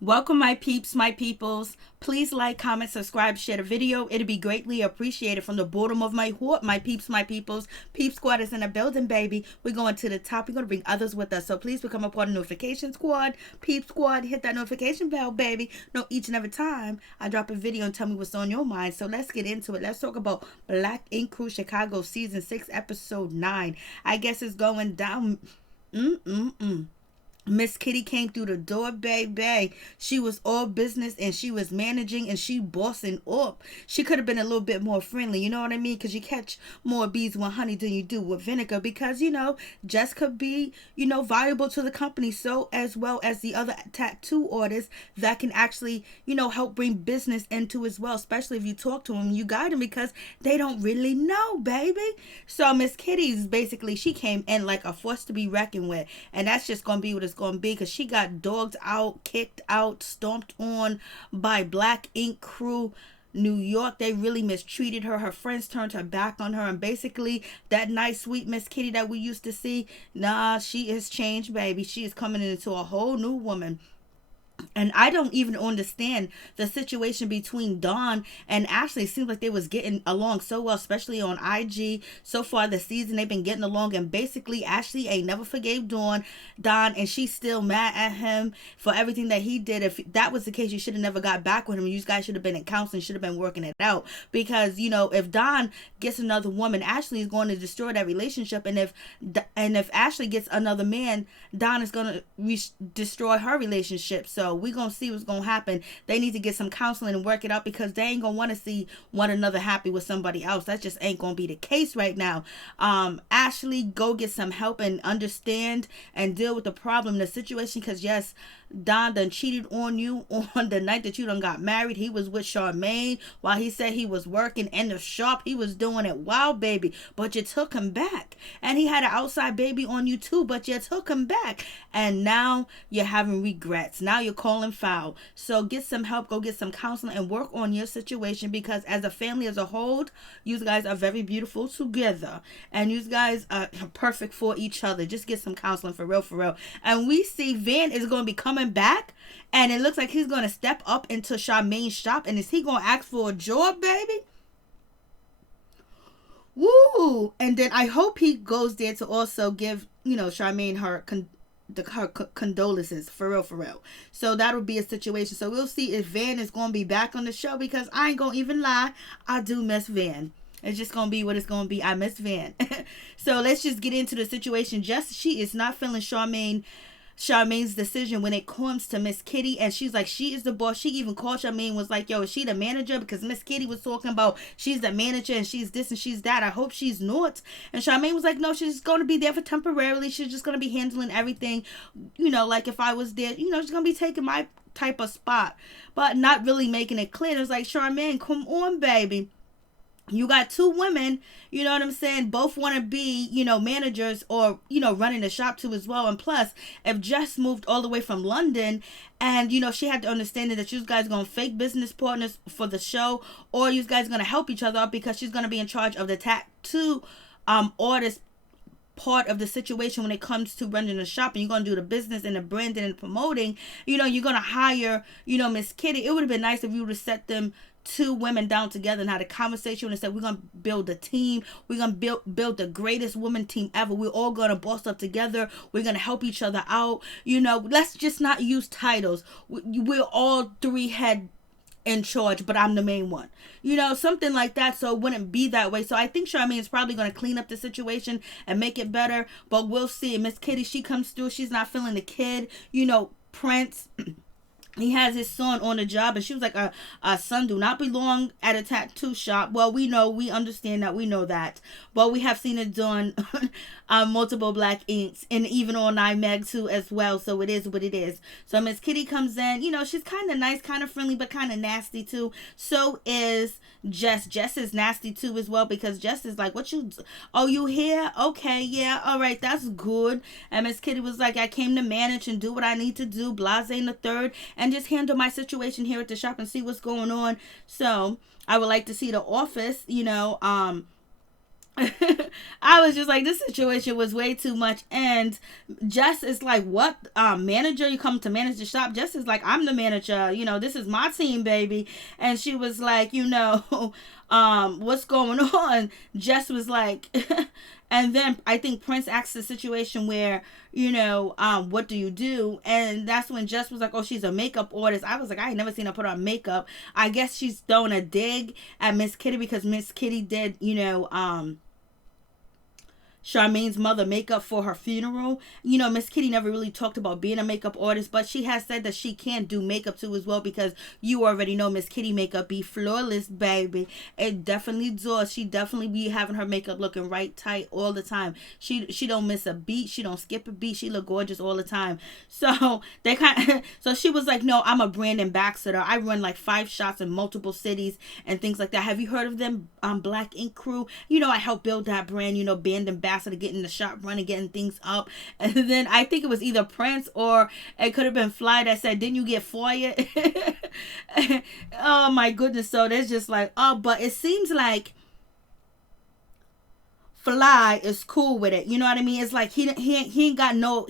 Welcome, my peeps, my peoples. Please like, comment, subscribe, share the video. It'd be greatly appreciated from the bottom of my heart, my peeps, my peoples. Peep Squad is in the building, baby. We're going to the top. We're going to bring others with us. So please become a part of the notification squad. Peep Squad, hit that notification bell, baby. Know each and every time I drop a video and tell me what's on your mind. So let's get into it. Let's talk about Black Ink Crew Chicago Season 6, Episode 9. I guess it's going down. Miss Kitty came through the door, baby. She was all business and she was managing and she bossing up. She could have been a little bit more friendly, you know what I mean? Because you catch more bees with honey than you do with vinegar. Because, Jess could be, valuable to the company. So as well as the other tattoo artists that can actually, help bring business into as well. Especially if you talk to them, you guide them because they don't really know, baby. So Miss Kitty's basically, she came in like a force to be reckoned with. And that's just going to be what it's going to be, because she got dogged out, kicked out, stomped on by Black Ink Crew New York. They really mistreated her. Her friends turned her back on her, and basically that nice sweet Miss Kitty that we used to see, she is changed, baby. She is coming into a whole new woman. And I don't even understand the situation between Dawn and Ashley. It seems like they was getting along so well, especially on IG. So far this season, they've been getting along. And basically, Ashley ain't never forgave Dawn, and she's still mad at him for everything that he did. If that was the case, you should have never got back with him. You guys should have been in counseling, should have been working it out. Because, if Dawn gets another woman, Ashley is going to destroy that relationship. And if Ashley gets another man, Dawn is going to destroy her relationship. So we're going to see what's going to happen. They need to get some counseling and work it out, because they ain't going to want to see one another happy with somebody else. That just ain't going to be the case right now. Ashley, go get some help and understand and deal with the problem, the situation, because yes, Don done cheated on you on the night that you done got married. He was with Charmaine while he said he was working in the shop. He was doing it wild, baby, but you took him back. And he had an outside baby on you too, but you took him back. And now you're having regrets. Now you're calling foul. So get some help, go get some counseling, and work on your situation, because as a family as a whole, you guys are very beautiful together. And you guys are perfect for each other. Just get some counseling for real, for real. And we see Van is going to be coming back, and it looks like he's going to step up into Charmaine's shop. And is he going to ask for a job, baby? Woo! And then I hope he goes there to also give, Charmaine her condolences, for real, for real. So that'll be a situation. So we'll see if Van is going to be back on the show, because I ain't going to even lie, I do miss Van. It's just going to be what it's going to be. I miss Van. So let's just get into the situation. Jess, she is not feeling Charmaine's decision when it comes to Miss Kitty, and she's like, she is the boss. She even called Charmaine, was like, yo, is she the manager? Because Miss Kitty was talking about she's the manager and she's this and she's that. I hope she's not. And Charmaine was like, no, she's going to be there for temporarily. She's just going to be handling everything, like if I was there, she's going to be taking my type of spot, but not really making it clear. It was like, Charmaine, come on, baby. You got two women, you know what I'm saying? Both want to be, managers or, running the shop too as well. And plus, if Jess moved all the way from London and, she had to understand that you guys going to fake business partners for the show, or you guys going to help each other out, because she's going to be in charge of the tattoo artist part of the situation when it comes to running the shop, and you're going to do the business and the branding and promoting, you're going to hire, Miss Kitty. It would have been nice if you would have set them two women down together and had a conversation and said, we're going to build a team. We're going to build the greatest woman team ever. We're all going to boss up together. We're going to help each other out. Let's just not use titles. We're all three head in charge, but I'm the main one. Something like that, so it wouldn't be that way. So I think Charmaine is probably going to clean up the situation and make it better, but we'll see. Miss Kitty, she comes through. She's not feeling the kid. Prince, he has his son on the job, and she was like, a son do not belong at a tattoo shop. Well, we understand that, we know that, but we have seen it done on multiple Black inks, and even on iMag too as well. So it is what it is. So Miss Kitty comes in, she's kind of nice, kind of friendly, but kind of nasty too. So is Jess. Jess is nasty too as well, because Jess is like, you here? Okay, yeah, all right, that's good. And Miss Kitty was like, I came to manage and do what I need to do, blase in the third, and just handle my situation here at the shop and see what's going on. So I would like to see the office, I was just like, this situation was way too much. And Jess is like, what, manager? You come to manage the shop? Jess is like, I'm the manager. This is my team, baby. And she was like, what's going on? Jess was like, and then I think Prince asked the situation where, what do you do? And that's when Jess was like, oh, she's a makeup artist. I was like, I ain't never seen her put on makeup. I guess she's throwing a dig at Miss Kitty because Miss Kitty did, Charmaine's mother makeup for her funeral. Miss Kitty never really talked about being a makeup artist, but she has said that she can do makeup too as well, because you already know Miss Kitty makeup be flawless, baby. It definitely does. She definitely be having her makeup looking right tight all the time. She don't miss a beat. She don't skip a beat. She look gorgeous all the time. So so she was like, no, I'm a brand ambassador. I run like 5 shops in multiple cities and things like that. Have you heard of them? Black Ink Crew. I helped build that brand, brand ambassador, getting the shop running, getting things up. And then I think it was either Prince or it could have been Fly that said, didn't you get fired? Oh my goodness. So there's just like, but it seems like Fly is cool with it. You know what I mean? It's like he ain't got no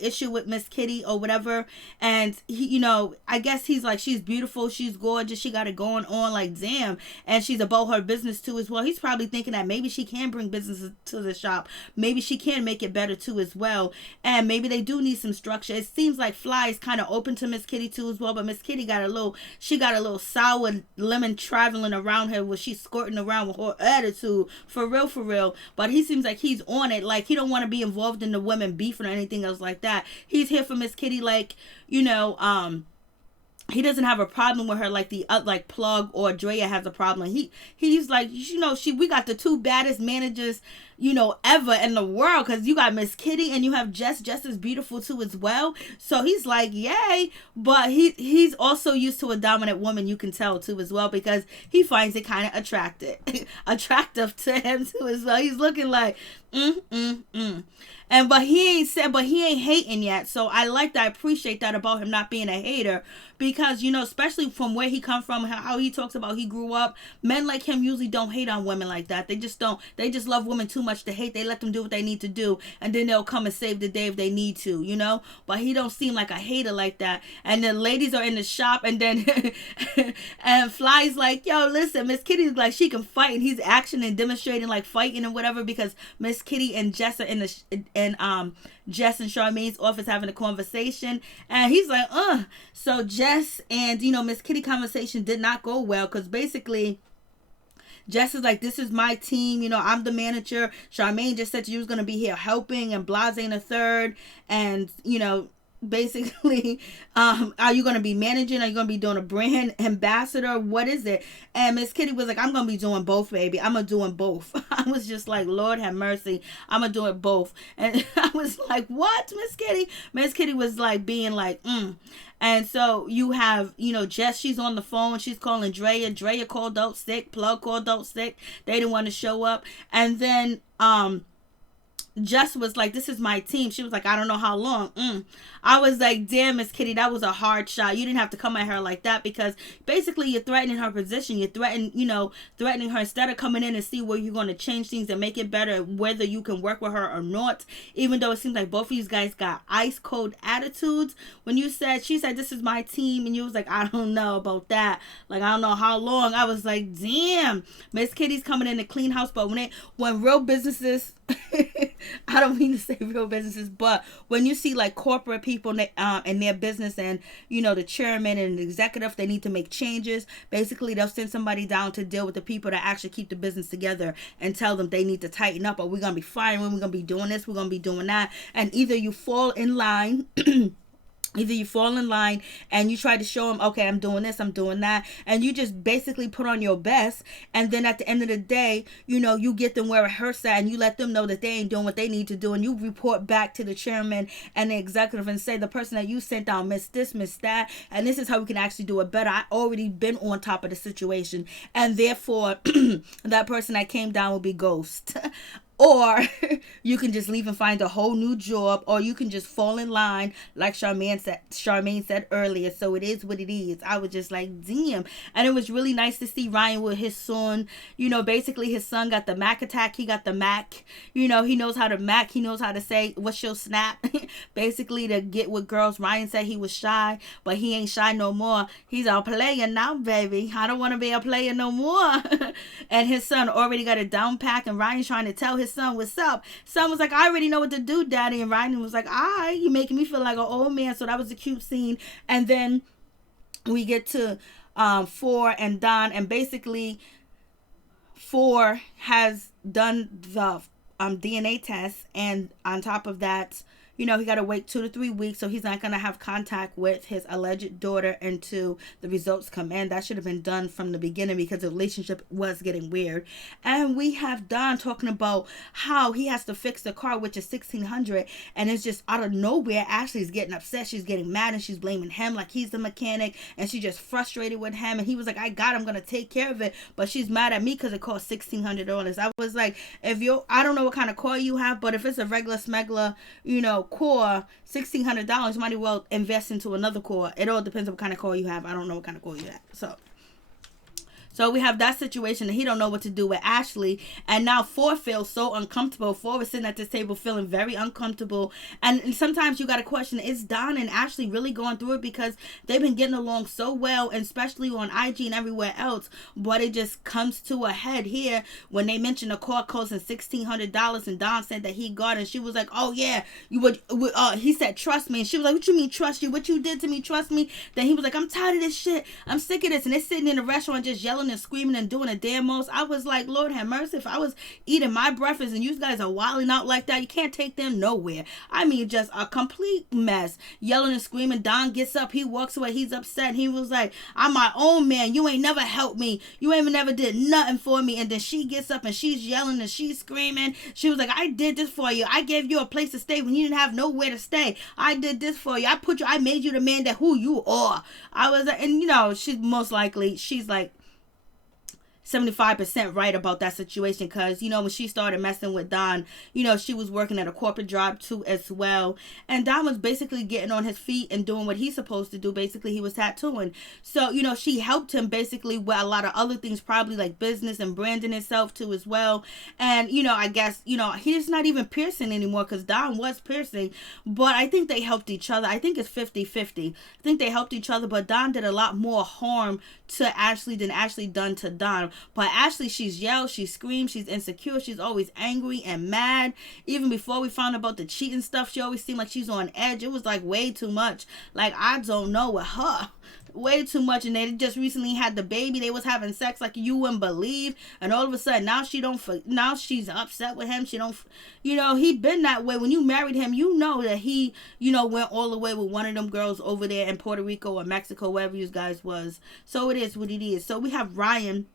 issue with Miss Kitty or whatever. And he, I guess he's like, she's beautiful, she's gorgeous, she got it going on, like damn. And she's about her business too as well. He's probably thinking that maybe she can bring business to the shop. Maybe she can make it better too as well. And maybe they do need some structure. It seems like Fly is kind of open to Miss Kitty too as well. But Miss Kitty got a little sour lemon traveling around her where she's skirting around with her attitude. For real. But he seems like he's on it. Like, he don't want to be involved in the women beefing or anything else like that. He's here for Miss Kitty, like, he doesn't have a problem with her like the like Plug or Drea has a problem. He's like, we got the 2 baddest managers, ever in the world, because you got Miss Kitty and you have Jess. Jess is beautiful too as well. So he's like, yay. But he's also used to a dominant woman, you can tell too as well, because he finds it kind of attractive to him too as well. He's looking like but he ain't hating yet. So I like that. I appreciate that about him not being a hater, because especially from where he come from, how he talks about he grew up, men like him usually don't hate on women like that. They just love women too much to hate. They let them do what they need to do, and then they'll come and save the day if they need to, but he don't seem like a hater like that. And the ladies are in the shop, and then and Fly's like, yo, listen, Miss Kitty's like, she can fight, and he's action and demonstrating like fighting and whatever, because Miss Kitty and Jess are in Jess and Charmaine's office having a conversation, and he's like, so Jess and Miss Kitty conversation did not go well, because basically Jess is like, this is my team, I'm the manager. Charmaine just said you was gonna be here helping, and blase and a third, and basically, are you going to be managing? Are you going to be doing a brand ambassador? What is it? And Miss Kitty was like, I'm going to be doing both, baby. I'm going to doing both. I was just like, Lord have mercy. I'm going to do it both. And I was like, what, Miss Kitty? Miss Kitty was like being like, And so you have, Jess, she's on the phone. She's calling Drea. Drea called out sick. Plug called out sick. They didn't want to show up. And then, Jess was like, this is my team. She was like, I don't know how long. I was like, damn, Miss Kitty, that was a hard shot. You didn't have to come at her like that, because basically you're threatening her position. You're threatening her instead of coming in and see where you're going to change things and make it better, whether you can work with her or not. Even though it seems like both of you guys got ice cold attitudes. When she said, this is my team, and you was like, I don't know about that. Like, I don't know how long. I was like, damn, Miss Kitty's coming in to clean house. But when real businesses, I don't mean to say real businesses, but when you see like corporate people in their business, and the chairman and the executive, they need to make changes. Basically, they'll send somebody down to deal with the people that actually keep the business together and tell them they need to tighten up, or we're gonna be firing, we're gonna be doing this, we're gonna be doing that. And either you fall in line and you try to show them, okay, I'm doing this, I'm doing that, and you just basically put on your best, and then at the end of the day, you get them where it hurts at, and you let them know that they ain't doing what they need to do, and you report back to the chairman and the executive and say, the person that you sent down missed this, missed that, and this is how we can actually do it better. I already been on top of the situation, and therefore that person that came down will be ghost. Or you can just leave and find a whole new job, or you can just fall in line, like Charmaine said earlier. So it is what it is. I was just like, damn. And it was really nice to see Ryan with his son. Basically his son got the Mac attack. He got the Mac. He knows how to Mac. He knows how to say, what's your snap? Basically to get with girls. Ryan said he was shy, but he ain't shy no more. He's a player now, baby. I don't want to be a player no more. And his son already got a down pack, and Ryan's trying to tell his son what's up. Son was like, I already know what to do, daddy. And Ryan was like, you making me feel like an old man. So that was a cute scene. And then we get to 4 and Don, and basically 4 has done the DNA test, and on top of that, he got to wait 2 to 3 weeks, so he's not going to have contact with his alleged daughter until the results come in. That should have been done from the beginning because the relationship was getting weird. And we have Don talking about how he has to fix the car, which is $1,600, and it's just out of nowhere. Ashley's getting upset. She's getting mad, and she's blaming him like he's the mechanic, and she's just frustrated with him. And he was like, I'm going to take care of it, but she's mad at me because it cost $1,600. I was like, I don't know what kind of car you have, but if it's a regular smuggler, core, $1,600, you might as well invest into another core. It all depends on what kind of core you have. I don't know what kind of core you have. So we have that situation, and he don't know what to do with Ashley. And now 4 feels so uncomfortable. 4 is sitting at this table feeling very uncomfortable. And sometimes you got to question, is Don and Ashley really going through it? Because they've been getting along so well, and especially on IG and everywhere else. But it just comes to a head here when they mentioned a car costing $1,600, and Don said that he got it. And she was like, oh yeah, you would. He said, trust me. And she was like, what you mean trust you? What you did to me, trust me? Then he was like, I'm tired of this shit. I'm sick of this. And they're sitting in the restaurant just yelling and screaming and doing a damn most. I was like, Lord have mercy, if I was eating my breakfast and you guys are wilding out like that, you can't take them nowhere. I mean, just a complete mess, yelling and screaming. Don gets up, he walks away, he's upset. He was like, I'm my own man, you ain't never helped me, you ain't never did nothing for me. And then she gets up and she's yelling and she's screaming. She was like, I did this for you, I gave you a place to stay when you didn't have nowhere to stay. I did this for you, I made you the man that who you are. I was like, and she's most likely, she's like 75% right about that situation, because when she started messing with Don, she was working at a corporate job too as well, and Don was basically getting on his feet and doing what he's supposed to do. Basically he was tattooing, so she helped him basically with a lot of other things, probably like business and branding himself too as well. And I guess he's not even piercing anymore, because Don was piercing, but I think they helped each other. I think it's 50-50. I think they helped each other, but Don did a lot more harm to Ashley than Ashley done to Don. But Ashley, she's yelled, she screams, she's insecure, she's always angry and mad. Even before we found out about the cheating stuff, she always seemed like she's on edge. It was like way too much. Like, I don't know with her. Way too much. And they just recently had the baby. They was having sex like you wouldn't believe. And all of a sudden, now she's upset with him. She don't, he been that way. When you married him, that he, went all the way with one of them girls over there in Puerto Rico or Mexico, wherever you guys was. So it is what it is. So we have Ryan.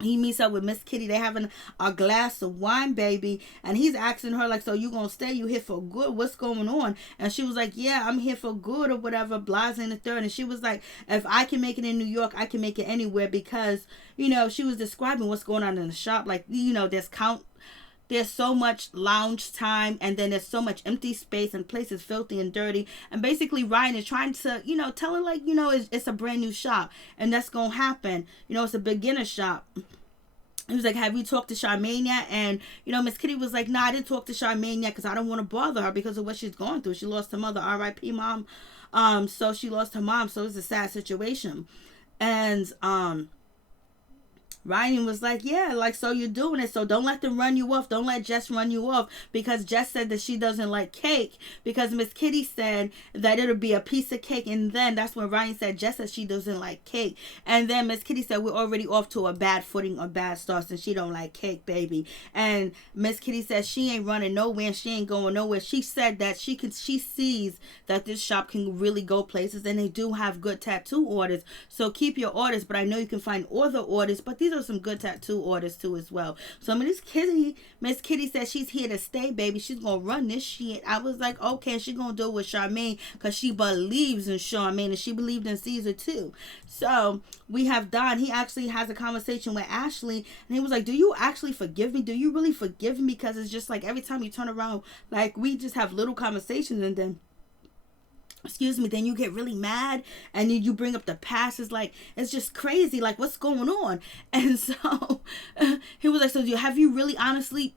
He meets up with Miss Kitty. They having a glass of wine, baby. And he's asking her, like, so you gonna stay? You here for good? What's going on? And she was like, yeah, I'm here for good or whatever, blase and the third. And she was like, if I can make it in New York, I can make it anywhere. Because, she was describing what's going on in the shop. Like, there's so much lounge time, and then there's so much empty space, and place is filthy and dirty. And basically Ryan is trying to, tell her, like, it's a brand new shop, and that's gonna happen. It's a beginner shop. He was like, have you talked to Charmaine yet? And, Miss Kitty was like, nah, I didn't talk to Charmaine yet, because I don't want to bother her because of what she's going through. She lost her mother, R.I.P. mom. So she lost her mom, so it's a sad situation. And, Ryan was like, yeah, like, so you're doing it, so don't let them run you off. Don't let Jess run you off, because Jess said that she doesn't like cake, because Miss Kitty said that it'll be a piece of cake. And then that's when Ryan said Jess said she doesn't like cake. And then Miss Kitty said, we're already off to a bad footing or bad start since she don't like cake, baby. And Miss Kitty said she ain't running nowhere and she ain't going nowhere. She said that she sees that this shop can really go places, and they do have good tattoo orders, so keep your orders. But I know you can find other orders, but these are some good tattoo artists too as well. So Miss Kitty said she's here to stay, baby. She's gonna run this shit. I was like, okay, she's gonna do it with Charmaine because she believes in Charmaine and she believed in Caesar too. So we have Don. He actually has a conversation with Ashley, and he was like, do you actually forgive me? Do you really forgive me? Because it's just like every time you turn around, like we just have little conversations, and then then you get really mad, and then you bring up the past. It's like, it's just crazy, like what's going on? And so he was like, so have you really honestly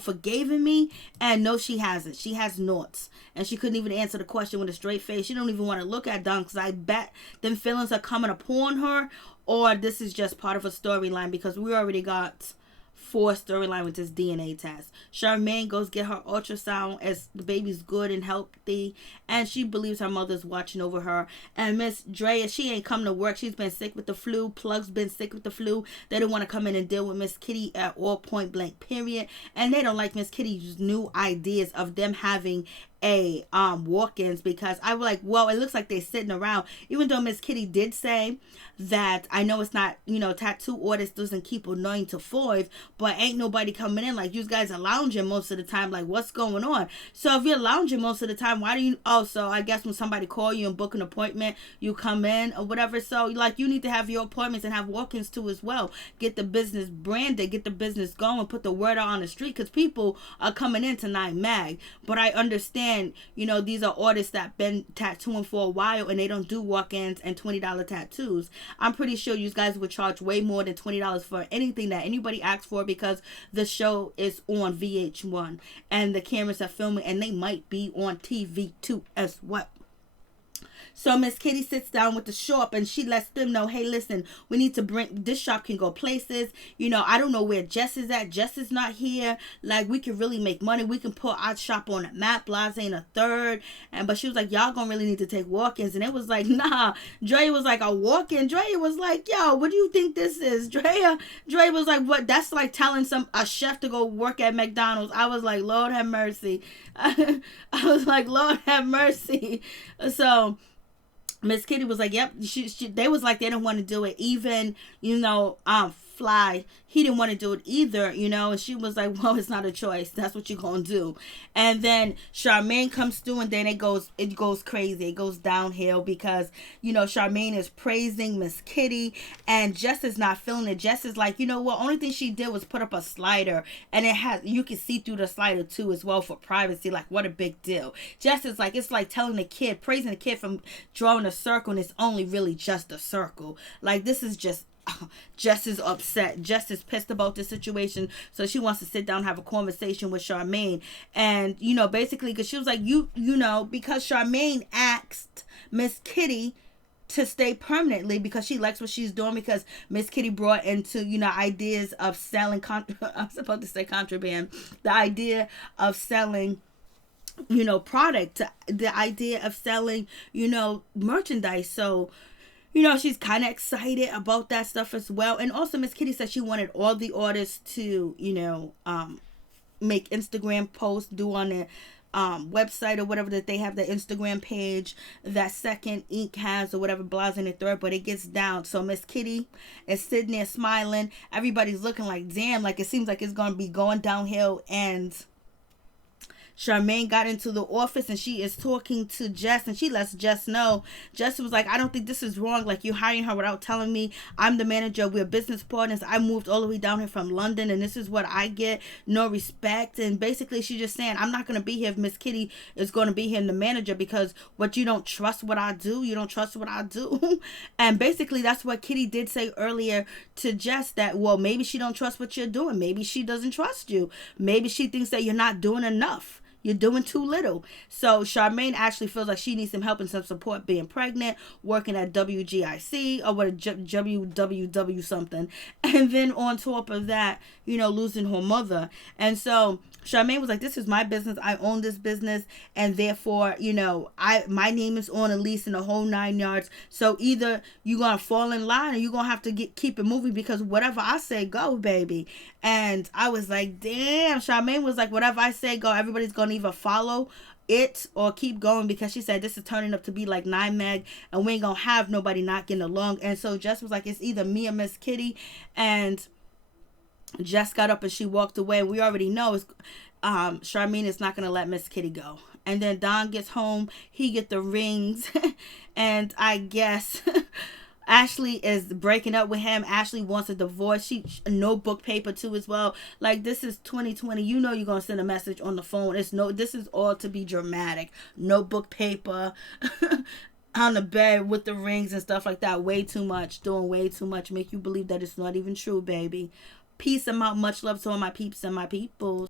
forgiven me? And no, she hasn't. She has noughts, and she couldn't even answer the question with a straight face. She don't even want to look at Don, because I bet them feelings are coming upon her, or this is just part of a storyline, because we already got 4 storyline with this DNA test. Charmaine goes get her ultrasound as the baby's good and healthy, and she believes her mother's watching over her. And Miss Drea, she ain't come to work. She's been sick with the flu. Plug's been sick with the flu. They don't want to come in and deal with Miss Kitty at all, point blank, period. And they don't like Miss Kitty's new ideas of them having a walk-ins, because I was like, well, it looks like they're sitting around, even though Miss Kitty did say that, I know it's not, tattoo artists doesn't keep a 9 to 5, but ain't nobody coming in. Like, you guys are lounging most of the time. Like, what's going on? So if you're lounging most of the time, why do you, so I guess when somebody call you and book an appointment, you come in or whatever. So like, you need to have your appointments and have walk-ins too as well. Get the business branded, get the business going, put the word out on the street, because people are coming in tonight mag. But I understand, these are artists that been tattooing for a while, and they don't do walk-ins and $20 tattoos. I'm pretty sure you guys would charge way more than $20 for anything that anybody asks for, because the show is on VH1 and the cameras are filming, and they might be on TV too as well. So Miss Kitty sits down with the shop, and she lets them know, hey, listen, we need to this shop can go places. I don't know where Jess is at. Jess is not here. Like, we can really make money. We can put our shop on a map, blase and a third. But she was like, y'all gonna really need to take walk-ins. And it was like, nah. Drea was like, a walk-in? Drea was like, yo, what do you think this is? Drea was like, what? That's like telling a chef to go work at McDonald's. I was like, Lord have mercy. I was like, Lord have mercy. So Miss Kitty was like, yep. They was like, they didn't want to do it. Even, Fly, he didn't want to do it either, and she was like, well, it's not a choice. That's what you're going to do. And then Charmaine comes through, and then it goes crazy. It goes downhill, because, Charmaine is praising Miss Kitty, and Jess is not feeling it. Jess is like, what? Only thing she did was put up a slider, and you can see through the slider too as well for privacy. Like, what a big deal. Jess is like, it's like telling the kid, praising the kid from drawing a circle, and it's only really just a circle. Like, this is just, Jess is upset. Jess is pissed about the situation, so she wants to sit down and have a conversation with Charmaine. And basically, because she was like, because Charmaine asked Miss Kitty to stay permanently because she likes what she's doing, because Miss Kitty brought into ideas of selling I was about to say contraband, the idea of selling product, the idea of selling merchandise. So she's kind of excited about that stuff as well. And also Miss Kitty said she wanted all the artists to, make Instagram posts, do on their website or whatever, that they have the Instagram page that Second Ink has or whatever, blase and the third, but it gets down. So Miss Kitty is sitting there smiling. Everybody's looking like, damn, like it seems like it's going to be going downhill. And Charmaine got into the office, and she is talking to Jess, and she lets Jess know. Jess was like, I don't think this is wrong. Like, you're hiring her without telling me. I'm the manager. We're business partners. I moved all the way down here from London, and this is what I get. No respect. And basically, she's just saying, I'm not going to be here if Miss Kitty is going to be here and the manager, because what, you don't trust what I do? You don't trust what I do? And basically, that's what Kitty did say earlier to Jess, that, well, maybe she don't trust what you're doing. Maybe she doesn't trust you. Maybe she thinks that you're not doing enough. You're doing too little. So Charmaine actually feels like she needs some help and some support being pregnant, working at WGIC or what, WWW something. And then on top of that, losing her mother. And so Charmaine was like, this is my business. I own this business. And therefore, my name is on a lease in the whole 9 yards. So either you're going to fall in line or you're going to have to keep it moving, because whatever I say, go, baby. And I was like, damn. Charmaine was like, whatever I say, go. Everybody's going to either follow it or keep going, because she said this is turning up to be like 9 Meg and we ain't gonna have nobody not getting along. And so Jess was like, it's either me or Miss Kitty. And Jess got up and she walked away. We already know it's Charmaine is not gonna let Miss Kitty go. And then Don gets home, he get the rings, and I guess Ashley is breaking up with him. Ashley wants a divorce. She notebook paper too as well. Like, this is 2020. You know you're gonna send a message on the phone. This is all to be dramatic. Notebook paper on the bed with the rings and stuff like that. Way too much. Doing way too much. Make you believe that it's not even true, baby. Peace and out. Much love to all my peeps and my peoples.